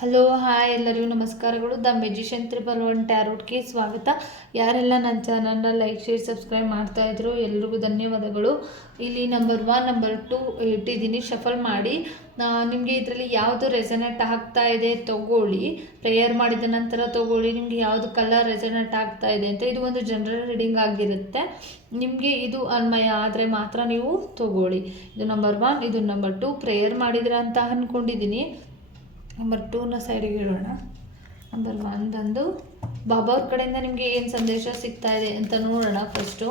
Hello hi ಎಲ್ಲರಿಗೂ ನಮಸ್ಕಾರಗಳು. The magician triple one ಟ್ಯಾರೋಟ್ಗೆ ಸ್ವಾಗತ. ಯಾರೆಲ್ಲ ನನ್ನ ಚಾನಲ್ನ ಲೈಕ್ ಶೇರ್ ಸಬ್ಸ್ಕ್ರೈಬ್ ಮಾಡ್ತಾ ಇದ್ರು ಎಲ್ರಿಗೂ ಧನ್ಯವಾದಗಳು. ಇಲ್ಲಿ ನಂಬರ್ ಒನ್ ನಂಬರ್ ಟು ಇಟ್ಟಿದ್ದೀನಿ. ಶಫಲ್ ಮಾಡಿ. ನಿಮಗೆ ಇದರಲ್ಲಿ ಯಾವುದು ರೆಸನೆಟ್ ಆಗ್ತಾ ಇದೆ ತಗೊಳ್ಳಿ. ಪ್ರೇಯರ್ ಮಾಡಿದ ನಂತರ ತಗೊಳ್ಳಿ. ನಿಮಗೆ ಯಾವುದು ಕಲರ್ ರೆಸನೆಟ್ ಆಗ್ತಾ ಇದೆ ಅಂತ. ಇದು ಒಂದು ಜನರಲ್ ರೀಡಿಂಗ್ ಆಗಿರುತ್ತೆ. ನಿಮಗೆ ಇದು ಅನ್ವಯ ಆದರೆ ಮಾತ್ರ ನೀವು ತಗೊಳ್ಳಿ. ಇದು ನಂಬರ್ ಒನ್ ಇದು ನಂಬರ್ ಟು ಪ್ರೇಯರ್ ಮಾಡಿದ್ರ ಅಂತ ಅಂದ್ಕೊಂಡಿದ್ದೀನಿ ನಂಬರ್ ಟೂನ ಸೈಡಿಗೆ ಇಡೋಣ ನಂಬರ್ ಒನ್ ಬಂದು, ಬಾಬಾ ಅವ್ರ ಕಡೆಯಿಂದ ನಿಮಗೆ ಏನು ಸಂದೇಶ ಸಿಗ್ತಾ ಇದೆ ಅಂತ ನೋಡೋಣ ಫಸ್ಟು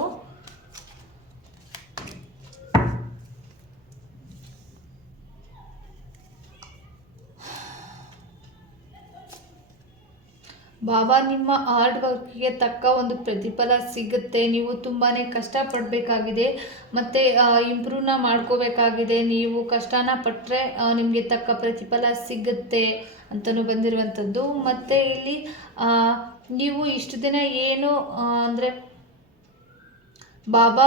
ಬಾಬಾ ನಿಮ್ಮ ಹಾರ್ಡ್ ವರ್ಕ್ಗೆ ತಕ್ಕ ಒಂದು ಪ್ರತಿಫಲ ಸಿಗುತ್ತೆ. ನೀವು ತುಂಬಾ ಕಷ್ಟಪಡಬೇಕಾಗಿದೆ ಮತ್ತು ಇಂಪ್ರೂವ್ನ ಮಾಡ್ಕೋಬೇಕಾಗಿದೆ. ನೀವು ಕಷ್ಟನ ಪಟ್ಟರೆ ನಿಮಗೆ ತಕ್ಕ ಪ್ರತಿಫಲ ಸಿಗುತ್ತೆ ಅಂತಲೂ ಬಂದಿರುವಂಥದ್ದು. ಮತ್ತು ಇಲ್ಲಿ ನೀವು ಇಷ್ಟು ದಿನ ಏನು ಅಂದರೆ ಬಾಬಾ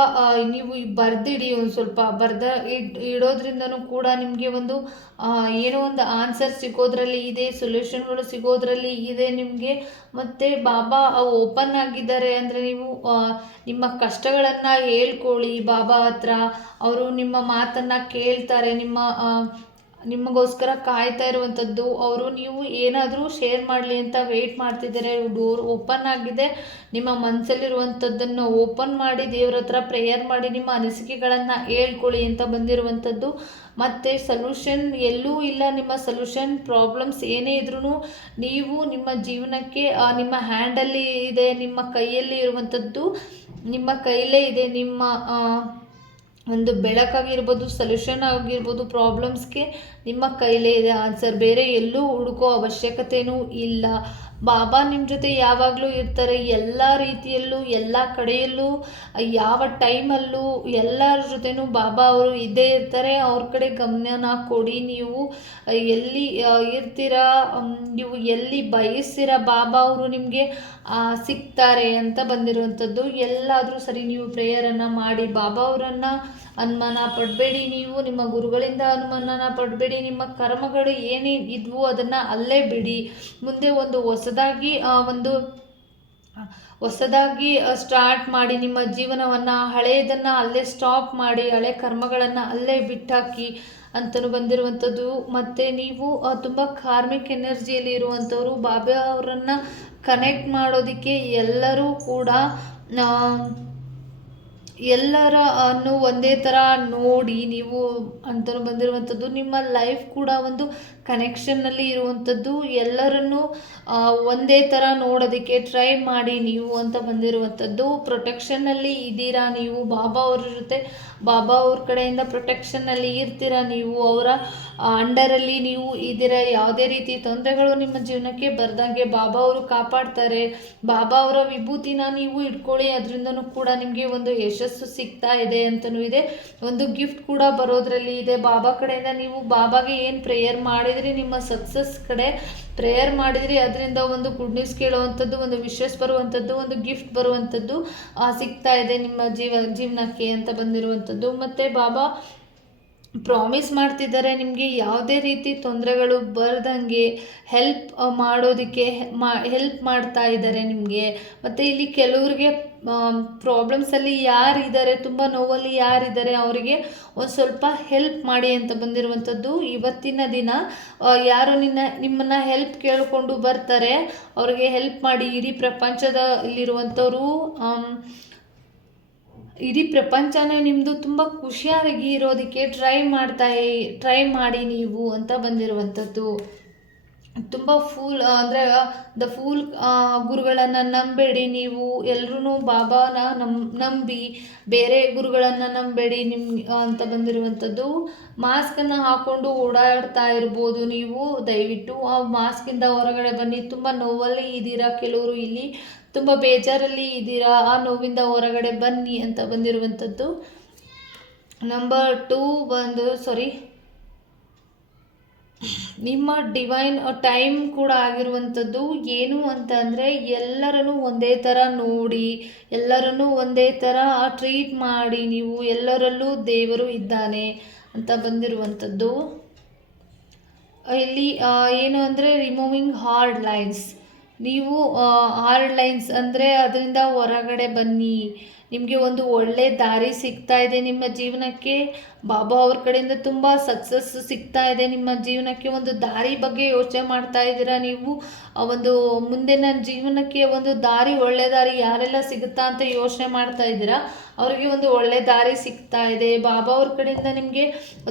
ನೀವು ಬರ್ದಿಡಿ ಒಂದು ಸ್ವಲ್ಪ. ಬರ್ದ ಇಡ್, ಇಡೋದ್ರಿಂದನೂ ಕೂಡ ನಿಮಗೆ ಒಂದು ಏನೋ ಒಂದು ಆನ್ಸರ್ ಸಿಗೋದ್ರಲ್ಲಿ ಇದೆ ಸೊಲ್ಯೂಷನ್ಗಳು ಸಿಗೋದ್ರಲ್ಲಿ ಇದೆ ನಿಮಗೆ. ಮತ್ತು ಬಾಬಾ ಓಪನ್ ಆಗಿದ್ದಾರೆ ಅಂದರೆ ನೀವು ನಿಮ್ಮ ಕಷ್ಟಗಳನ್ನು ಹೇಳ್ಕೊಳ್ಳಿ. ಬಾಬಾ ಹತ್ರ ಅವರು ನಿಮ್ಮ ಮಾತನ್ನು ಕೇಳ್ತಾರೆ, ನಿಮ್ಮ ನಿಮಗೋಸ್ಕರ ಕಾಯ್ತಾ ಇರುವಂಥದ್ದು. ಅವರು ನೀವು ಏನಾದರೂ ಶೇರ್ ಮಾಡಲಿ ಅಂತ ವೆಯ್ಟ್ ಮಾಡ್ತಿದ್ದಾರೆ. ಡೋರ್ ಓಪನ್ ಆಗಿದೆ. ನಿಮ್ಮ ಮನಸ್ಸಲ್ಲಿರುವಂಥದ್ದನ್ನು ಓಪನ್ ಮಾಡಿ ದೇವ್ರ ಹತ್ರ ಪ್ರೇಯರ್ ಮಾಡಿ ನಿಮ್ಮ ಅನಿಸಿಕೆಗಳನ್ನು ಹೇಳ್ಕೊಳ್ಳಿ ಅಂತ ಬಂದಿರುವಂಥದ್ದು. ಮತ್ತು ಸೊಲ್ಯೂಷನ್ ಎಲ್ಲೂ ಇಲ್ಲ. ನಿಮ್ಮ ಸೊಲ್ಯೂಷನ್ ಪ್ರಾಬ್ಲಮ್ಸ್ ಏನೇ ಇದ್ರೂ ನೀವು ನಿಮ್ಮ ಜೀವನಕ್ಕೆ ನಿಮ್ಮ ಹ್ಯಾಂಡಲ್ಲಿ ಇದೆ, ನಿಮ್ಮ ಕೈಯಲ್ಲಿ ಇರುವಂಥದ್ದು, ನಿಮ್ಮ ಕೈಲೇ ಇದೆ. ನಿಮ್ಮ ಒಂದು ಬೆಳಕಾಗಿರ್ಬೋದು ಸೊಲ್ಯೂಷನ್ ಆಗಿರ್ಬೋದು ಪ್ರಾಬ್ಲಮ್ಸ್ಗೆ ನಿಮ್ಮ ಕೈಲೇ ಇದೆ. ಆನ್ಸರ್ ಬೇರೆ ಎಲ್ಲೂ ಹುಡುಕೋ ಅವಶ್ಯಕತೆಯೂ ಇಲ್ಲ. ಬಾಬಾ ನಿಮ್ಮ ಜೊತೆ ಯಾವಾಗಲೂ ಇರ್ತಾರೆ, ಎಲ್ಲ ರೀತಿಯಲ್ಲೂ, ಎಲ್ಲ ಕಡೆಯಲ್ಲೂ, ಯಾವ ಟೈಮಲ್ಲೂ ಎಲ್ಲರ ಜೊತೆನೂ ಬಾಬಾ ಅವರು ಇದ್ದೇ ಇರ್ತಾರೆ. ಅವ್ರ ಕಡೆ ಗಮನನ ಕೊಡಿ, ನೀವು ಎಲ್ಲಿ ಇರ್ತೀರಾ ನೀವು ಎಲ್ಲಿ ಬಯಸ್ತೀರಾ ಬಾಬಾ ಅವರು ನಿಮಗೆ ಸಿಗ್ತಾರೆ ಅಂತ ಬಂದಿರುವಂಥದ್ದು. ಎಲ್ಲಾದರೂ ಸರಿ ನೀವು ಪ್ರೇಯರನ್ನು ಮಾಡಿ, ಬಾಬಾ ಅವರನ್ನು ಅನುಮಾನ ಪಡಬೇಡಿ ನೀವು, ನಿಮ್ಮ ಗುರುಗಳಿಂದ ಅನುಮಾನನ ಪಡಬೇಡಿ, ನಿಮ್ಮ ಕರ್ಮಗಳು ಏನೇ ಇದ್ವು ಅದನ್ನು ಅಲ್ಲೇ ಬಿಡಿ. ಮುಂದೆ ಒಂದು ಹೊಸದಾಗಿ ಒಂದು ಹೊಸದಾಗಿ ಸ್ಟಾರ್ಟ್ ಮಾಡಿ ನಿಮ್ಮ ಜೀವನವನ್ನು ಹಳೆಯದನ್ನು ಅಲ್ಲೇ ಸ್ಟಾಪ್ ಮಾಡಿ, ಹಳೆ ಕರ್ಮಗಳನ್ನು ಅಲ್ಲೇ ಬಿಟ್ಟಾಕಿ ಅಂತಲೂ ಬಂದಿರುವಂಥದ್ದು. ಮತ್ತು ನೀವು ತುಂಬ ಕಾರ್ಮಿಕ್ ಎನರ್ಜಿಯಲ್ಲಿ ಇರುವಂಥವ್ರು, ಬಾಬೆ ಅವರನ್ನು ಕನೆಕ್ಟ್ ಮಾಡೋದಕ್ಕೆ ಎಲ್ಲರೂ ಕೂಡ ಎಲ್ಲರ ಅನ್ನು ಒಂದೇ ಥರ ನೋಡಿ ನೀವು ಅಂತಲೂ ಬಂದಿರುವಂಥದ್ದು. ನಿಮ್ಮ ಲೈಫ್ ಕೂಡ ಒಂದು ಕನೆಕ್ಷನ್ನಲ್ಲಿ ಇರುವಂಥದ್ದು, ಎಲ್ಲರನ್ನೂ ಒಂದೇ ಥರ ನೋಡೋದಕ್ಕೆ ಟ್ರೈ ಮಾಡಿ ನೀವು ಅಂತ ಬಂದಿರುವಂಥದ್ದು. ಪ್ರೊಟೆಕ್ಷನ್ನಲ್ಲಿ ಇದ್ದೀರಾ ನೀವು, ಬಾಬಾ ಅವ್ರ ಜೊತೆ, ಬಾಬಾ ಅವ್ರ ಕಡೆಯಿಂದ ಪ್ರೊಟೆಕ್ಷನ್ನಲ್ಲಿ ಇರ್ತೀರಾ ನೀವು, ಅವರ ಅಂಡರಲ್ಲಿ ನೀವು ಇದ್ದೀರಾ, ಯಾವುದೇ ರೀತಿ ತೊಂದರೆಗಳು ನಿಮ್ಮ ಜೀವನಕ್ಕೆ ಬರ್ದಂಗೆ ಬಾಬಾ ಅವರು ಕಾಪಾಡ್ತಾರೆ. ಬಾಬಾ ಅವರ ವಿಭೂತಿನ ನೀವು ಇಟ್ಕೊಳ್ಳಿ, ಅದರಿಂದನೂ ಕೂಡ ನಿಮಗೆ ಒಂದು ಯಶಸ್ಸು ಸಿಗ್ತಾ ಇದೆ ಅಂತಲೂ ಇದೆ. ಒಂದು ಗಿಫ್ಟ್ ಕೂಡ ಬರೋದ್ರಲ್ಲಿ ಇದೆ. ಬಾಬಾ ಕಡೆಯಿಂದ ನೀವು ಬಾಬಾಗೆ ಏನು ಪ್ರೇಯರ್ ಮಾಡಿದ್ರಿ, ನಿಮ್ಮ ಸಕ್ಸಸ್ ಕಡೆ ಪ್ರೇಯರ್ ಮಾಡಿದ್ರಿ, ಅದರಿಂದ ಒಂದು ಗುಡ್ ನ್ಯೂಸ್ ಕೇಳುವಂಥದ್ದು ಒಂದು ವಿಶಸ್ ಬರುವಂಥದ್ದು ಒಂದು ಗಿಫ್ಟ್ ಬರುವಂಥದ್ದು ಸಿಗ್ತಾ ಇದೆ ನಿಮ್ಮ ಜೀವ, ಜೀವನಕ್ಕೆ ಅಂತ ಬಂದಿರುವಂಥದ್ದು ಮತ್ತು ಬಾಬಾ ಪ್ರಾಮಿಸ್ ಮಾಡ್ತಿದ್ದಾರೆ. ನಿಮಗೆ ಯಾವುದೇ ರೀತಿ ತೊಂದರೆಗಳು ಬರ್ದಂಗೆ ಹೆಲ್ಪ್ ಮಾಡೋದಕ್ಕೆ ಮಾ ಹೆಲ್ಪ್ ಮಾಡ್ತಾ ಇದ್ದಾರೆ ನಿಮಗೆ. ಮತ್ತು ಇಲ್ಲಿ ಕೆಲವ್ರಿಗೆ ಪ್ರಾಬ್ಲಮ್ಸಲ್ಲಿ ಯಾರಿದ್ದಾರೆ, ತುಂಬ ನೋವಲ್ಲಿ ಯಾರಿದ್ದಾರೆ, ಅವರಿಗೆ ಒಂದು ಸ್ವಲ್ಪ ಹೆಲ್ಪ್ ಮಾಡಿ ಅಂತ ಬಂದಿರುವಂಥದ್ದು. ಇವತ್ತಿನ ದಿನ ಯಾರು ನಿನ್ನ, ನಿಮ್ಮನ್ನು ಹೆಲ್ಪ್ ಕೇಳಿಕೊಂಡು ಬರ್ತಾರೆ, ಅವ್ರಿಗೆ ಹೆಲ್ಪ್ ಮಾಡಿ ಇಡೀ ಪ್ರಪಂಚದಲ್ಲಿರುವಂಥವರು ಇಡೀ ಪ್ರಪಂಚನೇ ನಿಮ್ಮದು ತುಂಬ ಖುಷಿಯಾಗಿ ಇರೋದಕ್ಕೆ ಟ್ರೈ ಮಾಡ್ತಾ ಟ್ರೈ ಮಾಡಿ ನೀವು ಅಂತ ಬಂದಿರುವಂಥದ್ದು. ತುಂಬ ಫೂಲ್ ಅಂದರೆ ದ ಫೂಲ್ ಗುರುಗಳನ್ನು ನಂಬೇಡಿ ನೀವು. ಎಲ್ಲರೂ ಬಾಬಾನ ನಮ್, ನಂಬಿ. ಬೇರೆ ಗುರುಗಳನ್ನು ನಂಬೇಡಿ ನಿಮ್ಮ ಅಂತ ಬಂದಿರುವಂಥದ್ದು. ಮಾಸ್ಕನ್ನು ಹಾಕ್ಕೊಂಡು ಓಡಾಡ್ತಾ ಇರ್ಬೋದು ನೀವು. ದಯವಿಟ್ಟು ಆ ಮಾಸ್ಕಿಂದ ಹೊರಗಡೆ ಬನ್ನಿ. ತುಂಬ ನೋವಲ್ಲಿ ಇದ್ದೀರಾ ಕೆಲವರು ಇಲ್ಲಿ. ತುಂಬ ಬೇಜಾರಲ್ಲಿ ಇದ್ದೀರಾ? ಆ ನೋವಿಂದ ಹೊರಗಡೆ ಬನ್ನಿ ಅಂತ ಬಂದಿರುವಂಥದ್ದು ನಂಬರ್ ಟೂ ಬಂದು ಸಾರಿ ನಿಮ್ಮ ಡಿವೈನ್ ಟೈಮ್ ಕೂಡ ಆಗಿರುವಂಥದ್ದು ಏನು ಅಂತ ಅಂದರೆ ಎಲ್ಲರನ್ನು ಒಂದೇ ಥರ ನೋಡಿ, ಎಲ್ಲರನ್ನು ಒಂದೇ ಥರ ಟ್ರೀಟ್ ಮಾಡಿ, ನೀವು ಎಲ್ಲರಲ್ಲೂ ದೇವರು ಇದ್ದಾನೆ ಅಂತ ಬಂದಿರುವಂಥದ್ದು ಇಲ್ಲಿ ಏನು ಅಂದರೆ ರಿಮೂವಿಂಗ್ ಹಾರ್ಡ್ ಲೈನ್ಸ್ ನೀವು ಹಾರ್ಡ್ ಲೈನ್ಸ್ ಅಂದರೆ ಅದರಿಂದ ಹೊರಗಡೆ ಬನ್ನಿ. ನಿಮಗೆ ಒಂದು ಒಳ್ಳೆ ದಾರಿ ಸಿಗ್ತಾ ಇದೆ ನಿಮ್ಮ ಜೀವನಕ್ಕೆ. ಬಾಬಾ ಅವ್ರ ಕಡೆಯಿಂದ ತುಂಬ ಸಕ್ಸಸ್ ಸಿಗ್ತಾ ಇದೆ. ನಿಮ್ಮ ಜೀವನಕ್ಕೆ ಒಂದು ದಾರಿ ಬಗ್ಗೆ ಯೋಚನೆ ಮಾಡ್ತಾ ಇದ್ದೀರಾ ನೀವು? ಒಂದು ಮುಂದೆ ನನ್ನ ಜೀವನಕ್ಕೆ ಒಂದು ದಾರಿ, ಒಳ್ಳೆ ದಾರಿ ಯಾರೆಲ್ಲ ಸಿಗುತ್ತಾ ಅಂತ ಯೋಚನೆ ಮಾಡ್ತಾ ಇದ್ದೀರಾ? ಅವರಿಗೆ ಒಂದು ಒಳ್ಳೆ ದಾರಿ ಸಿಗ್ತಾ ಇದೆ. ಬಾಬಾ ಅವ್ರ ಕಡೆಯಿಂದ ನಿಮಗೆ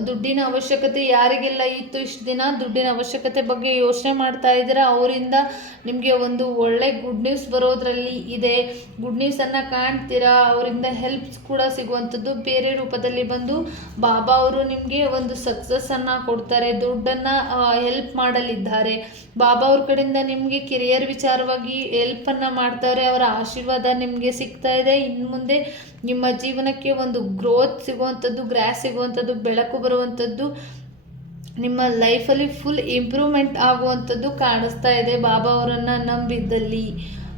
ದುಡ್ಡಿನ ಅವಶ್ಯಕತೆ ಯಾರಿಗೆಲ್ಲ ಇತ್ತು ಇಷ್ಟು ದಿನ? ದುಡ್ಡಿನ ಅವಶ್ಯಕತೆ ಬಗ್ಗೆ ಯೋಚನೆ ಮಾಡ್ತಾ ಇದ್ದೀರಾ? ಅವರಿಂದ ನಿಮಗೆ ಒಂದು ಒಳ್ಳೆ ಗುಡ್ ನ್ಯೂಸ್ ಬರೋದ್ರಲ್ಲಿ ಇದೆ. ಗುಡ್ ನ್ಯೂಸನ್ನು ಕಾಣ್ತೀರಾ? ಅವರಿಂದ ಹೆಲ್ಪ್ಸ್ ಕೂಡ ಸಿಗುವಂಥದ್ದು ಬೇರೆ ರೂಪದಲ್ಲಿ ಬಂದು ಬಾಬಾ ಅವರು ನಿಮಗೆ ಒಂದು ಸಕ್ಸಸ್ಸನ್ನು ಕೊಡ್ತಾರೆ, ದುಡ್ಡನ್ನು ಹೆಲ್ಪ್ ಮಾಡಲಿದ್ದಾರೆ. ಬಾಬಾ ಅವ್ರ ಕಡೆಯಿಂದ ನಿಮಗೆ ಕೆರಿಯರ್ ವಿಚಾರವಾಗಿ ಹೆಲ್ಪನ್ನು ಮಾಡ್ತಾರೆ ಅವರ ಆಶೀರ್ವಾದ ನಿಮಗೆ ಸಿಗ್ತಾ ಇದೆ. ಇನ್ನು ಮುಂದೆ ನಿಮ್ಮ ಜೀವನಕ್ಕೆ ಒಂದು ಗ್ರೋತ್ ಸಿಗುವಂಥದ್ದು ಗ್ರಾಸ್ ಸಿಗುವಂಥದ್ದು, ಬೆಳಕು ಬರುವಂಥದ್ದು, ನಿಮ್ಮ ಲೈಫಲ್ಲಿ ಫುಲ್ ಇಂಪ್ರೂವ್ಮೆಂಟ್ ಆಗುವಂಥದ್ದು ಕಾಣಿಸ್ತಾ ಇದೆ ಬಾಬಾ ಅವರನ್ನು ನಂಬಿದ್ದಲ್ಲಿ.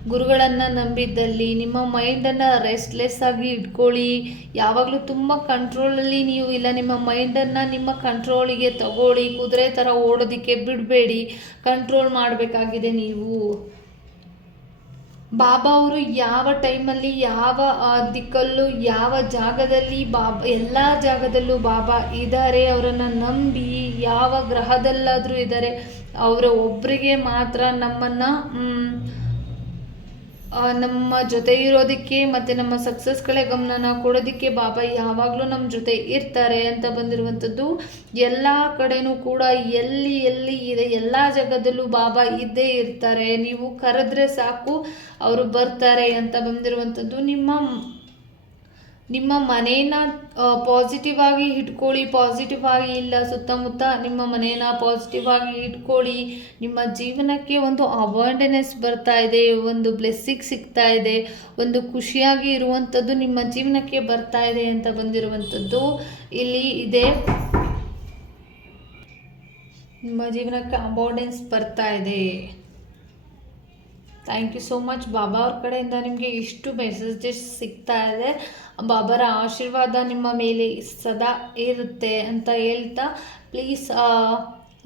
ಗುರುಗಳನ್ನು ನಂಬಿದ್ದಲ್ಲಿ ನಿಮ್ಮ ಮೈಂಡನ್ನು ರೆಸ್ಟ್ಲೆಸ್ ಆಗಿ ಇಟ್ಕೊಳ್ಳಿ. ಯಾವಾಗಲೂ ತುಂಬ ಕಂಟ್ರೋಲಲ್ಲಿ ನೀವು ಇಲ್ಲ, ನಿಮ್ಮ ಮೈಂಡನ್ನು ನಿಮ್ಮ ಕಂಟ್ರೋಲಿಗೆ ತಗೊಳ್ಳಿ. ಕುದುರೆ ಥರ ಓಡೋದಕ್ಕೆ ಬಿಡಬೇಡಿ. ಕಂಟ್ರೋಲ್ ಮಾಡಬೇಕಾಗಿದೆ ನೀವು. ಬಾಬಾ ಅವರು ಯಾವ ಟೈಮಲ್ಲಿ ಯಾವ ದಿಕ್ಕಲ್ಲೂ, ಯಾವ ಜಾಗದಲ್ಲಿ ಬಾಬಾ, ಎಲ್ಲ ಜಾಗದಲ್ಲೂ ಬಾಬಾ ಇದ್ದಾರೆ ಅವರನ್ನು ನಂಬಿ ಯಾವ ಗ್ರಹದಲ್ಲಾದರೂ ಇದ್ದಾರೆ ಅವರ ಒಬ್ಬರಿಗೆ ಮಾತ್ರ ನಮ್ಮನ್ನು ನಮ್ಮ ಜೊತೆ ಇರೋದಕ್ಕೆ ಮತ್ತು ನಮ್ಮ ಸಕ್ಸಸ್ಗಳೇ ಗಮನನ ಕೊಡೋದಕ್ಕೆ ಬಾಬಾ ಯಾವಾಗಲೂ ನಮ್ಮ ಜೊತೆ ಇರ್ತಾರೆ ಅಂತ ಬಂದಿರುವಂಥದ್ದು. ಎಲ್ಲ ಕಡೆನೂ ಕೂಡ ಎಲ್ಲಿ ಎಲ್ಲಿ ಇದೆ, ಎಲ್ಲ ಜಾಗದಲ್ಲೂ ಬಾಬಾ ಇದ್ದೇ ಇರ್ತಾರೆ. ನೀವು ಕರೆದ್ರೆ ಸಾಕು, ಅವರು ಬರ್ತಾರೆ ಅಂತ ಬಂದಿರುವಂಥದ್ದು. ನಿಮ್ಮ ನಿಮ್ಮ ಮನೇನ ಪಾಸಿಟಿವ್ ಆಗಿ ಇಟ್ಕೊಳ್ಳಿ ಪಾಸಿಟಿವ್ ಆಗಿ ಇಲ್ಲ, ಸುತ್ತಮುತ್ತ ನಿಮ್ಮ ಮನೇನ ಪಾಸಿಟಿವ್ ಆಗಿ ಇಟ್ಕೊಳ್ಳಿ. ನಿಮ್ಮ ಜೀವನಕ್ಕೆ ಒಂದು ಅವೇರ್ನೆಸ್ ಬರ್ತಾ ಇದೆ, ಒಂದು ಬ್ಲೆಸ್ಸಿಂಗ್ ಸಿಗ್ತಾ ಇದೆ, ಒಂದು ಖುಷಿಯಾಗಿ ಇರುವಂಥದ್ದು ನಿಮ್ಮ ಜೀವನಕ್ಕೆ ಬರ್ತಾ ಇದೆ ಅಂತ ಬಂದಿರುವಂಥದ್ದು ಇಲ್ಲಿ ಇದೆ. ನಿಮ್ಮ ಜೀವನಕ್ಕೆ ಅಬೌಂಡೆನ್ಸ್ ಬರ್ತಾ ಇದೆ. Thank you so much Baba ಅವ್ರ ಕಡೆಯಿಂದ ನಿಮಗೆ ಇಷ್ಟು ಮೆಸೇಜಸ್ ಸಿಗ್ತಾ ಇದೆ. ಬಾಬಾರ ಆಶೀರ್ವಾದ ನಿಮ್ಮ ಮೇಲೆ ಸದಾ ಇರುತ್ತೆ ಅಂತ ಹೇಳ್ತಾ ಪ್ಲೀಸ್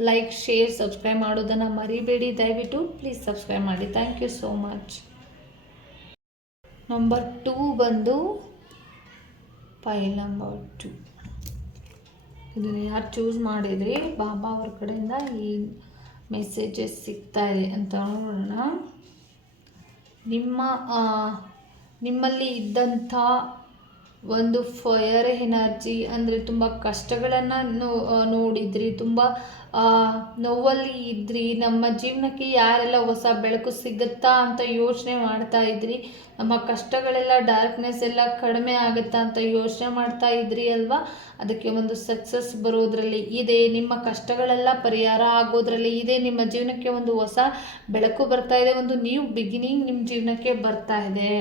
ಲೈಕ್ ಶೇರ್ ಸಬ್ಸ್ಕ್ರೈಬ್ ಮಾಡೋದನ್ನು ಮರಿಬೇಡಿ. ದಯವಿಟ್ಟು ಪ್ಲೀಸ್ ಸಬ್ಸ್ಕ್ರೈಬ್ ಮಾಡಿ. Thank you so much number two ಬಂದು ಫೈಲ್ ನಂಬರ್ ಟು ಇದನ್ನು ಯಾರು ಚೂಸ್ ಮಾಡಿದ್ರಿ? ಬಾಬಾ ಅವ್ರ ಕಡೆಯಿಂದ ಈ ಮೆಸೇಜಸ್ ಸಿಗ್ತಾ ಇದೆ ಅಂತ ನೋಡೋಣ. ನಿಮ್ಮ ನಿಮ್ಮಲ್ಲಿ ಇದ್ದಂಥ ಒಂದು ಫಯರ್ ಎನರ್ಜಿ ಅಂದರೆ ತುಂಬ ಕಷ್ಟಗಳನ್ನು ನೋ ನೋಡಿದ್ರಿ, ತುಂಬ ನೋವಲ್ಲಿ ಇದ್ರಿ. ನಮ್ಮ ಜೀವನಕ್ಕೆ ಯಾರೆಲ್ಲ ಹೊಸ ಬೆಳಕು ಸಿಗುತ್ತಾ ಅಂತ ಯೋಚನೆ ಮಾಡ್ತಾ ಇದ್ರಿ. ನಮ್ಮ ಕಷ್ಟಗಳೆಲ್ಲ ಡಾರ್ಕ್ನೆಸ್ ಎಲ್ಲ ಕಡಿಮೆ ಆಗುತ್ತಾ ಅಂತ ಯೋಚನೆ ಮಾಡ್ತಾ ಇದ್ರಿ ಅಲ್ವಾ? ಅದಕ್ಕೆ ಒಂದು ಸಕ್ಸಸ್ ಬರೋದ್ರಲ್ಲಿ, ಇದೆ ನಿಮ್ಮ ಕಷ್ಟಗಳೆಲ್ಲ ಪರಿಹಾರ ಆಗೋದ್ರಲ್ಲಿ, ಇದೆ ನಿಮ್ಮ ಜೀವನಕ್ಕೆ ಒಂದು ಹೊಸ ಬೆಳಕು ಬರ್ತಾ ಇದೆ. ಒಂದು ನ್ಯೂ ಬಿಗಿನಿಂಗ್ ನಿಮ್ಮ ಜೀವನಕ್ಕೆ ಬರ್ತಾ ಇದೆ.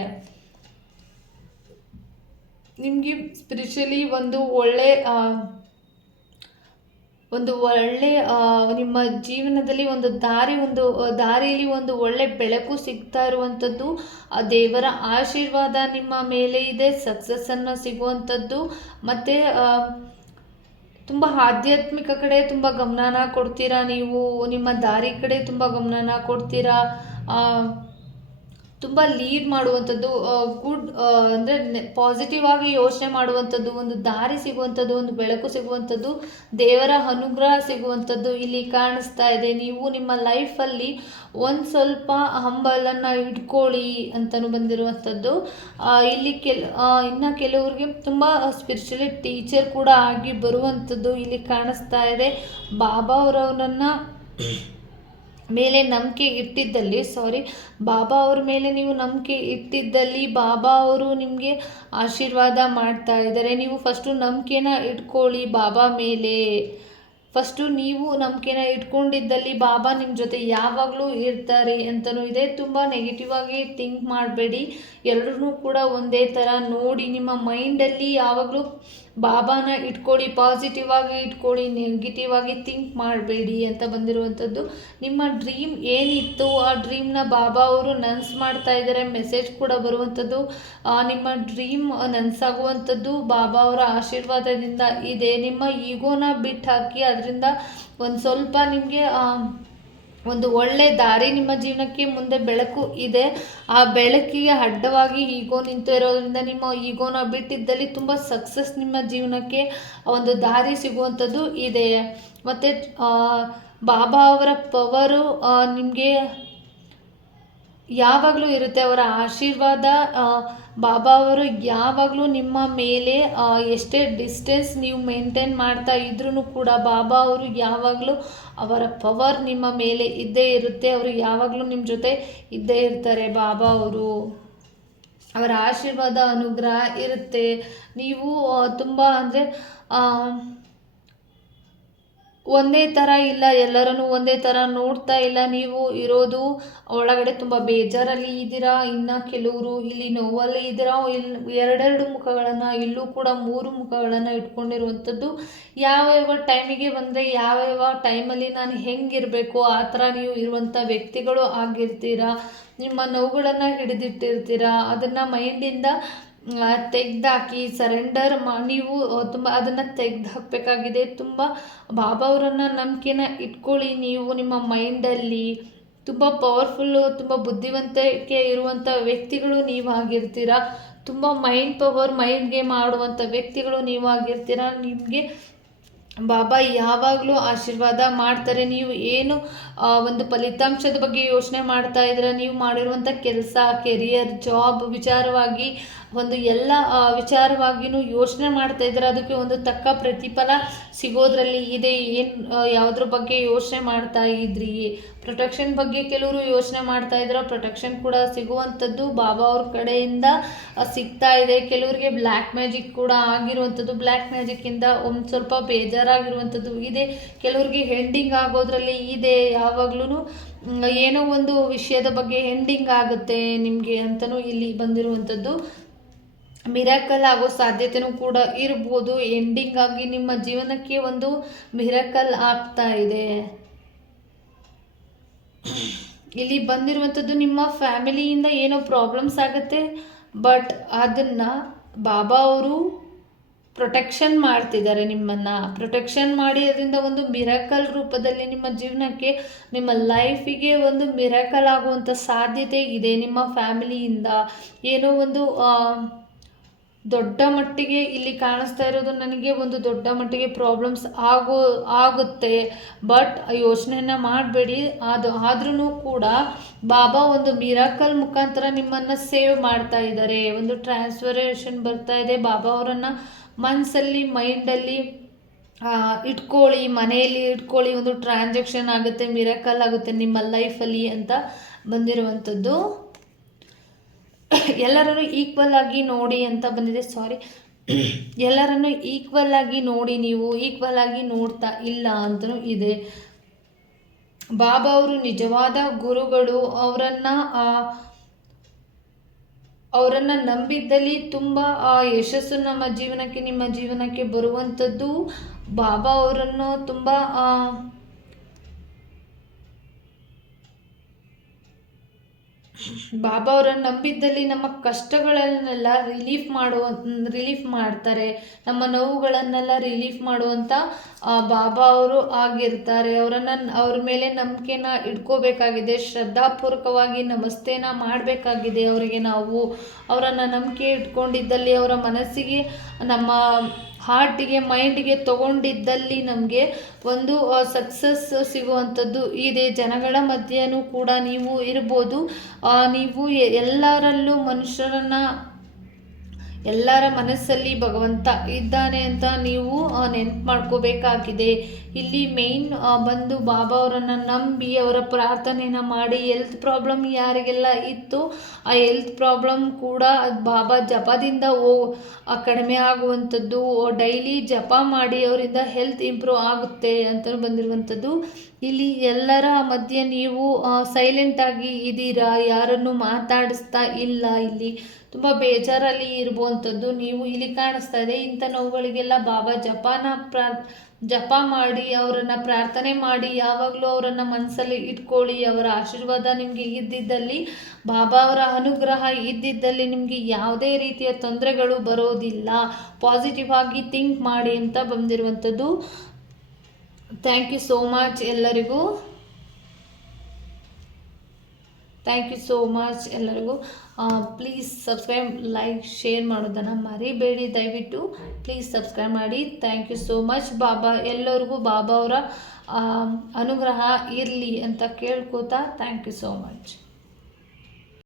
ನಿಮಗೆ ಸ್ಪಿರಿಚುಲಿ ಒಂದು ಒಳ್ಳೆ ಒಂದು ಒಳ್ಳೆ ನಿಮ್ಮ ಜೀವನದಲ್ಲಿ ಒಂದು ದಾರಿ, ಒಂದು ದಾರಿಯಲ್ಲಿ ಒಂದು ಒಳ್ಳೆ ಬೆಳಕು ಸಿಗ್ತಾ ಇರುವಂಥದ್ದು, ಆ ದೇವರ ಆಶೀರ್ವಾದ ನಿಮ್ಮ ಮೇಲೆ ಇದೆ ಸಕ್ಸಸ್ಸನ್ನು ಸಿಗುವಂಥದ್ದು, ಮತ್ತು ತುಂಬ ಆಧ್ಯಾತ್ಮಿಕ ಕಡೆ ತುಂಬ ಗಮನನ ಕೊಡ್ತೀರಾ ನೀವು, ನಿಮ್ಮ ದಾರಿ ಕಡೆ ತುಂಬ ಗಮನನ ಕೊಡ್ತೀರಾ ತುಂಬ ಲೀಡ್ ಮಾಡುವಂಥದ್ದು ಗುಡ್ ಅಂದರೆ ಪಾಸಿಟಿವ್ ಆಗಿ ಯೋಚನೆ ಮಾಡುವಂಥದ್ದು, ಒಂದು ದಾರಿ ಸಿಗುವಂಥದ್ದು, ಒಂದು ಬೆಳಕು ಸಿಗುವಂಥದ್ದು, ದೇವರ ಅನುಗ್ರಹ ಸಿಗುವಂಥದ್ದು ಇಲ್ಲಿ ಕಾಣಿಸ್ತಾ ಇದೆ. ನೀವು ನಿಮ್ಮ ಲೈಫಲ್ಲಿ ಒಂದು ಸ್ವಲ್ಪ ಹಂಬಲನ್ನು ಇಟ್ಕೊಳ್ಳಿ ಅಂತಲೂ ಬಂದಿರುವಂಥದ್ದು. ಇಲ್ಲಿ ಕೆಲ ಇನ್ನು ಕೆಲವ್ರಿಗೆ ತುಂಬ ಸ್ಪಿರಿಚುಲಿ ಟೀಚರ್ ಕೂಡ ಆಗಿ ಬರುವಂಥದ್ದು ಇಲ್ಲಿ ಕಾಣಿಸ್ತಾ ಇದೆ. ಬಾಬಾ ಅವರವರನ್ನು ಮೇಲೆ ನಂಬಿಕೆ ಇಟ್ಟಿದ್ದಲ್ಲಿ ಸಾರಿ ಬಾಬಾ ಅವ್ರ ಮೇಲೆ ನೀವು ನಂಬಿಕೆ ಇಟ್ಟಿದ್ದಲ್ಲಿ ಬಾಬಾ ಅವರು ನಿಮಗೆ ಆಶೀರ್ವಾದ ಮಾಡ್ತಾ ಇದ್ದಾರೆ. ನೀವು ಫಸ್ಟು ನಂಬಿಕೆನ ಇಟ್ಕೊಳ್ಳಿ ಬಾಬಾ ಮೇಲೆ. ಫಸ್ಟು ನೀವು ನಂಬಿಕೆನ ಇಟ್ಕೊಂಡಿದ್ದಲ್ಲಿ ಬಾಬಾ ನಿಮ್ಮ ಜೊತೆ ಯಾವಾಗಲೂ ಇರ್ತಾರೆ ಅಂತಲೂ ಇದೆ. ತುಂಬ ನೆಗೆಟಿವ್ ಆಗಿ ಥಿಂಕ್ ಮಾಡಬೇಡಿ. ಎಲ್ಲರೂ ಕೂಡ ಒಂದೇ ಥರ ನೋಡಿ ನಿಮ್ಮ ಮೈಂಡಲ್ಲಿ ಯಾವಾಗಲೂ ಬಾಬಾನ ಇಟ್ಕೊಳ್ಳಿ ಪಾಸಿಟಿವ್ ಆಗಿ ಇಟ್ಕೊಳ್ಳಿ ನೆಗೆಟಿವ್ ಆಗಿ ಥಿಂಕ್ ಮಾಡಬೇಡಿ ಅಂತ ಬಂದಿರುವಂಥದ್ದು. ನಿಮ್ಮ ಡ್ರೀಮ್ ಏನಿತ್ತು? ಆ ಡ್ರೀಮ್ನ ಬಾಬಾ ಅವರು ನನ್ಸ್ ಮಾಡ್ತಾ ಇದ್ದಾರೆ ಮೆಸೇಜ್ ಕೂಡ ಬರುವಂಥದ್ದು. ನಿಮ್ಮ ಡ್ರೀಮ್ ನನ್ಸಾಗುವಂಥದ್ದು ಬಾಬಾ ಅವರ ಆಶೀರ್ವಾದದಿಂದ ಇದೆ. ನಿಮ್ಮ ಈಗೋನ ಬಿಟ್ಟು ಹಾಕಿ, ಅದರಿಂದ ಒಂದು ಸ್ವಲ್ಪ ನಿಮಗೆ ಒಂದು ಒಳ್ಳೆ ದಾರಿ ನಿಮ್ಮ ಜೀವನಕ್ಕೆ ಮುಂದೆ ಬೆಳಕು ಇದೆ. ಆ ಬೆಳಕಿಗೆ ಅಡ್ಡವಾಗಿ ಈಗೋ ನಿಂತು ಇರೋದ್ರಿಂದ ನಿಮ್ಮ ಈಗೋನ ಬಿಟ್ಟಿದ್ದಲ್ಲಿ ತುಂಬ ಸಕ್ಸಸ್ ನಿಮ್ಮ ಜೀವನಕ್ಕೆ ಒಂದು ದಾರಿ ಸಿಗುವಂಥದ್ದು ಇದೆ. ಮತ್ತು ಬಾಬಾ ಅವರ ಪವರು ನಿಮಗೆ ಯಾವಾಗಲೂ ಇರುತ್ತೆ ಅವರ ಆಶೀರ್ವಾದ. ಬಾಬಾ ಅವರು ಯಾವಾಗಲೂ ನಿಮ್ಮ ಮೇಲೆ ಎಷ್ಟೇ ಡಿಸ್ಟೆನ್ಸ್ ನೀವು ಮೇಂಟೈನ್ ಮಾಡ್ತಾ ಇದ್ರೂ ಕೂಡ ಬಾಬಾ ಅವರು ಯಾವಾಗಲೂ ಅವರ ಪವರ್ ನಿಮ್ಮ ಮೇಲೆ ಇದ್ದೇ ಇರುತ್ತೆ. ಅವರು ಯಾವಾಗಲೂ ನಿಮ್ಮ ಜೊತೆ ಇದ್ದೇ ಇರ್ತಾರೆ ಬಾಬಾ ಅವರು. ಅವರ ಆಶೀರ್ವಾದ, ಅನುಗ್ರಹ ಇರುತ್ತೆ. ನೀವು ತುಂಬ ಅಂದರೆ ಒಂದೇ ಥರ ಇಲ್ಲ, ಎಲ್ಲರನ್ನು ಒಂದೇ ಥರ ನೋಡ್ತಾ ಇಲ್ಲ. ನೀವು ಇರೋದು ಒಳಗಡೆ ತುಂಬ ಬೇಜಾರಲ್ಲಿ ಇದ್ದೀರಾ? ಇನ್ನು ಕೆಲವರು ಇಲ್ಲಿ ನೋವಲ್ಲಿ ಇದ್ದೀರಾ? ಇಲ್ಲಿ ಎರಡೆರಡು ಮುಖಗಳನ್ನು, ಇಲ್ಲೂ ಕೂಡ ಮೂರು ಮುಖಗಳನ್ನು ಇಟ್ಕೊಂಡಿರುವಂಥದ್ದು ಯಾವ್ಯಾವ ಟೈಮಿಗೆ ಬಂದರೆ ಯಾವ್ಯಾವ ಟೈಮಲ್ಲಿ ನಾನು ಹೆಂಗಿರಬೇಕು, ಆ ಥರ ನೀವು ಇರುವಂಥ ವ್ಯಕ್ತಿಗಳು ಆಗಿರ್ತೀರಾ? ನಿಮ್ಮ ನೋವುಗಳನ್ನು ಹಿಡಿದಿಟ್ಟಿರ್ತೀರಾ? ಅದನ್ನು ಮೈಂಡಿಂದ ತೆಗೆದಾಕಿ ಸರೆಂಡರ್ ಮಾ, ನೀವು ತುಂಬ ಅದನ್ನು ತೆಗೆದು ಹಾಕಬೇಕಾಗಿದೆ. ತುಂಬ ಬಾಬಾ ಅವರನ್ನು ನಂಬಿಕೆನ ಇಟ್ಕೊಳ್ಳಿ ನೀವು ನಿಮ್ಮ ಮೈಂಡಲ್ಲಿ ತುಂಬ ಪವರ್ಫುಲ್ಲು ತುಂಬ ಬುದ್ಧಿವಂತಿಕೆ ಇರುವಂಥ ವ್ಯಕ್ತಿಗಳು ನೀವು ಆಗಿರ್ತೀರ. ತುಂಬ ಮೈಂಡ್ ಪವರ್ ಮೈಂಡ್ಗೆ ಮಾಡುವಂಥ ವ್ಯಕ್ತಿಗಳು ನೀವು ಆಗಿರ್ತೀರ. ನಿಮಗೆ ಬಾಬಾ, ಯಾವಾಗಲೂ ಆಶೀರ್ವಾದ ಮಾಡ್ತಾರೆ. ನೀವು ಏನು ಒಂದು ಫಲಿತಾಂಶದ ಬಗ್ಗೆ ಯೋಚನೆ ಮಾಡ್ತಾ ಇದ್ರೆ ನೀವು ಮಾಡಿರುವಂಥ ಕೆಲಸ ಕೆರಿಯರ್ ಜಾಬ್ ವಿಚಾರವಾಗಿ, ಒಂದು ಎಲ್ಲ ವಿಚಾರವಾಗಿಯೂ ಯೋಚನೆ ಮಾಡ್ತಾ ಇದ್ರೆ ಅದಕ್ಕೆ ಒಂದು ತಕ್ಕ ಪ್ರತಿಫಲ ಸಿಗೋದ್ರಲ್ಲಿ ಇದೆ. ಏನು ಯಾವುದ್ರ ಬಗ್ಗೆ ಯೋಚನೆ ಮಾಡ್ತಾ ಇದ್ರಿ? ಪ್ರೊಟೆಕ್ಷನ್ ಬಗ್ಗೆ ಕೆಲವರು ಯೋಚನೆ ಮಾಡ್ತಾ ಇದ್ರು. ಪ್ರೊಟೆಕ್ಷನ್ ಕೂಡ ಸಿಗುವಂಥದ್ದು ಬಾಬಾ ಅವ್ರ ಕಡೆಯಿಂದ ಸಿಗ್ತಾ ಇದೆ. ಕೆಲವರಿಗೆ ಬ್ಲ್ಯಾಕ್ ಮ್ಯಾಜಿಕ್ ಕೂಡ ಆಗಿರುವಂಥದ್ದು. ಬ್ಲ್ಯಾಕ್ ಮ್ಯಾಜಿಕ್ಕಿಂದ ಒಂದು ಸ್ವಲ್ಪ ಬೇಜಾರಾಗಿರುವಂಥದ್ದು ಇದೆ. ಕೆಲವರಿಗೆ ಹೆಂಡಿಂಗ್ ಆಗೋದ್ರಲ್ಲಿ ಇದೆ. ಯಾವಾಗ್ಲೂ ಏನೋ ಒಂದು ವಿಷಯದ ಬಗ್ಗೆ ಹೆಂಡಿಂಗ್ ಆಗುತ್ತೆ ನಿಮಗೆ ಅಂತಲೂ ಇಲ್ಲಿ ಬಂದಿರುವಂಥದ್ದು. ಮಿರಾಕಲ್ ಆಗೋ ಸಾಧ್ಯತೆನೂ ಕೂಡ ಇರ್ಬೋದು. ಎಂಡಿಂಗ್ ಆಗಿ ನಿಮ್ಮ ಜೀವನಕ್ಕೆ ಒಂದು ಮಿರಾಕಲ್ ಆಗ್ತಾ ಇದೆ. ಇಲ್ಲಿ ಬಂದಿರುವಂಥದ್ದು ನಿಮ್ಮ ಫ್ಯಾಮಿಲಿಯಿಂದ ಏನೋ ಪ್ರಾಬ್ಲಮ್ಸ್ ಆಗುತ್ತೆ ಬಟ್ ಅದನ್ನು ಬಾಬಾ ಅವರು ಪ್ರೊಟೆಕ್ಷನ್ ಮಾಡ್ತಿದ್ದಾರೆ ನಿಮ್ಮನ್ನು. ಪ್ರೊಟೆಕ್ಷನ್ ಮಾಡಿ ಅದರಿಂದ ಒಂದು ಮಿರಕಲ್ ರೂಪದಲ್ಲಿ ನಿಮ್ಮ ಜೀವನಕ್ಕೆ, ನಿಮ್ಮ ಲೈಫಿಗೆ ಒಂದು ಮಿರಕಲ್ ಆಗುವಂಥ ಸಾಧ್ಯತೆ ಇದೆ ನಿಮ್ಮ ಫ್ಯಾಮಿಲಿಯಿಂದ. ಏನೋ ಒಂದು ದೊಡ್ಡ ಮಟ್ಟಿಗೆ ಇಲ್ಲಿ ಕಾಣಿಸ್ತಾ ಇರೋದು ನನಗೆ ಒಂದು ದೊಡ್ಡ ಮಟ್ಟಿಗೆ ಪ್ರಾಬ್ಲಮ್ಸ್ ಆಗೋ, ಆಗುತ್ತೆ. ಬಟ್ ಯೋಚನೆಯನ್ನು ಮಾಡಬೇಡಿ. ಅದು ಆದ್ರೂ ಕೂಡ ಬಾಬಾ ಒಂದು ಮಿರಾಕಲ್ ಮುಖಾಂತರ ನಿಮ್ಮನ್ನು ಸೇವ್ ಮಾಡ್ತಾ ಇದ್ದಾರೆ. ಒಂದು ಟ್ರಾನ್ಸ್ಫರೇಷನ್ ಬರ್ತಾ ಇದೆ. ಬಾಬಾ ಅವರನ್ನು ಮನಸ್ಸಲ್ಲಿ ಮೈಂಡಲ್ಲಿ ಇಟ್ಕೊಳ್ಳಿ, ಮನೆಯಲ್ಲಿ ಇಟ್ಕೊಳ್ಳಿ. ಒಂದು ಟ್ರಾನ್ಸಾಕ್ಷನ್ ಆಗುತ್ತೆ ಮಿರಾಕಲ್ ಆಗುತ್ತೆ ನಿಮ್ಮ ಲೈಫಲ್ಲಿ ಅಂತ ಬಂದಿರುವಂಥದ್ದು. ಎಲ್ಲರನ್ನು ಈಕ್ವಲ್ ಆಗಿ ನೋಡಿ ಅಂತ ಬಂದಿದೆ. ಸಾರಿ ಎಲ್ಲರನ್ನು ಈಕ್ವಲ್ ಆಗಿ ನೋಡಿ ನೀವು ಈಕ್ವಲ್ ಆಗಿ ನೋಡ್ತಾ ಇಲ್ಲ ಅಂತಲೂ ಇದೆ. ಬಾಬಾ ಅವರು ನಿಜವಾದ ಗುರುಗಳು. ಅವರನ್ನು ಅವರನ್ನು ನಂಬಿದ್ದಲ್ಲಿ ತುಂಬ, ಆ, ಯಶಸ್ಸು ನಮ್ಮ ಜೀವನಕ್ಕೆ, ನಿಮ್ಮ ಜೀವನಕ್ಕೆ ಬರುವಂಥದ್ದು. ಬಾಬಾ ಅವರನ್ನು ತುಂಬ ಬಾಬಾ ಅವರನ್ನು ನಂಬಿದ್ದಲ್ಲಿ ನಮ್ಮ ಕಷ್ಟಗಳನ್ನೆಲ್ಲ ರಿಲೀಫ್ ಮಾಡುವ ರಿಲೀಫ್ ಮಾಡ್ತಾರೆ. ನಮ್ಮ ನೋವುಗಳನ್ನೆಲ್ಲ ರಿಲೀಫ್ ಮಾಡುವಂಥ ಬಾಬಾ ಅವರು ಆಗಿರ್ತಾರೆ. ಅವರನ್ನು ಅವ್ರ ಮೇಲೆ ನಂಬಿಕೆನ ಇಟ್ಕೋಬೇಕಾಗಿದೆ. ಶ್ರದ್ಧಾಪೂರ್ವಕವಾಗಿ ನಮಸ್ತೆನ ಮಾಡಬೇಕಾಗಿದೆ ಅವರಿಗೆ ನಾವು. ಅವರನ್ನು ನಂಬಿಕೆ ಇಟ್ಕೊಂಡಿದ್ದಲ್ಲಿ ಅವರ ಮನಸ್ಸಿಗೆ ನಮ್ಮ ಹಾರ್ಟಿಗೆ ಮೈಂಡಿಗೆ ತಗೊಂಡಿದ್ದಲ್ಲಿ ನಮಗೆ ಒಂದು ಸಕ್ಸಸ್ ಸಿಗುವಂಥದ್ದು ಇದೆ. ಜನಗಳ ಮಧ್ಯೆನೂ ಕೂಡ ನೀವು ಇರ್ಬೋದು. ನೀವು ಎಲ್ಲರಲ್ಲೂ ಮನುಷ್ಯರನ್ನು ಎಲ್ಲರ ಮನಸ್ಸಲ್ಲಿ ಭಗವಂತ ಇದ್ದಾನೆ ಅಂತ ನೀವು ನೆನ್ಪು ಮಾಡ್ಕೋಬೇಕಾಗಿದೆ. ಇಲ್ಲಿ ಮೇನ್ ಬಂದು ಬಾಬಾ ಅವರನ್ನು ನಂಬಿ, ಅವರ ಪ್ರಾರ್ಥನೆನ ಮಾಡಿ ಹೆಲ್ತ್ ಪ್ರಾಬ್ಲಮ್ ಯಾರಿಗೆಲ್ಲ ಇತ್ತು, ಆ ಹೆಲ್ತ್ ಪ್ರಾಬ್ಲಮ್ ಕೂಡ ಬಾಬಾ ಜಪದಿಂದ ಓ ಕಡಿಮೆ ಆಗುವಂಥದ್ದು. ಡೈಲಿ ಜಪ ಮಾಡಿ, ಅವರಿಂದ ಹೆಲ್ತ್ ಇಂಪ್ರೂವ್ ಆಗುತ್ತೆ ಅಂತ ಬಂದಿರುವಂಥದ್ದು. ಇಲ್ಲಿ ಎಲ್ಲರ ಮಧ್ಯೆ ನೀವು ಸೈಲೆಂಟ್ ಆಗಿ ಇದ್ದೀರಾ? ಯಾರನ್ನು ಮಾತಾಡಿಸ್ತಾ ಇಲ್ಲ ಇಲ್ಲಿ. ತುಂಬ ಬೇಜಾರಲ್ಲಿ ಇರುವಂಥದ್ದು ನೀವು ಇಲ್ಲಿ ಕಾಣಿಸ್ತಾ ಇದೆ. ಇಂಥ ನೋವುಗಳಿಗೆಲ್ಲ ಬಾಬಾ ಜಪಾನ ಪ್ರಾ, ಜಪ ಮಾಡಿ, ಅವರನ್ನು ಪ್ರಾರ್ಥನೆ ಮಾಡಿ, ಯಾವಾಗಲೂ ಅವರನ್ನು ಮನಸ್ಸಲ್ಲಿ ಇಟ್ಕೊಳ್ಳಿ. ಅವರ ಆಶೀರ್ವಾದ ನಿಮಗೆ ಇದ್ದಿದ್ದಲ್ಲಿ, ಬಾಬಾ ಅವರ ಅನುಗ್ರಹ ಇದ್ದಿದ್ದಲ್ಲಿ ನಿಮಗೆ ಯಾವುದೇ ರೀತಿಯ ತೊಂದರೆಗಳು ಬರೋದಿಲ್ಲ. ಪಾಸಿಟಿವ್ ಆಗಿ ಥಿಂಕ್ ಮಾಡಿ ಅಂತ ಬಂದಿರುವಂಥದ್ದು ಥ್ಯಾಂಕ್ ಯು ಸೋ ಮಚ್ ಎಲ್ಲರಿಗೂ. ಥ್ಯಾಂಕ್ ಯು ಸೋ ಮಚ್ ಎಲ್ಲರಿಗೂ. ಪ್ಲೀಸ್ ಸಬ್ಸ್ಕ್ರೈಬ್ ಲೈಕ್ ಶೇರ್ ಮಾಡೋದನ್ನು ಮರಿಬೇಡಿ. ದಯವಿಟ್ಟು ಪ್ಲೀಸ್ ಸಬ್ಸ್ಕ್ರೈಬ್ ಮಾಡಿ. Thank you so much Baba, ಎಲ್ಲರಿಗೂ ಬಾಬಾ ಅವರ ಅನುಗ್ರಹ ಇರಲಿ ಅಂತ ಕೇಳ್ಕೋತಾ ಥ್ಯಾಂಕ್ ಯು ಸೋ ಮಚ್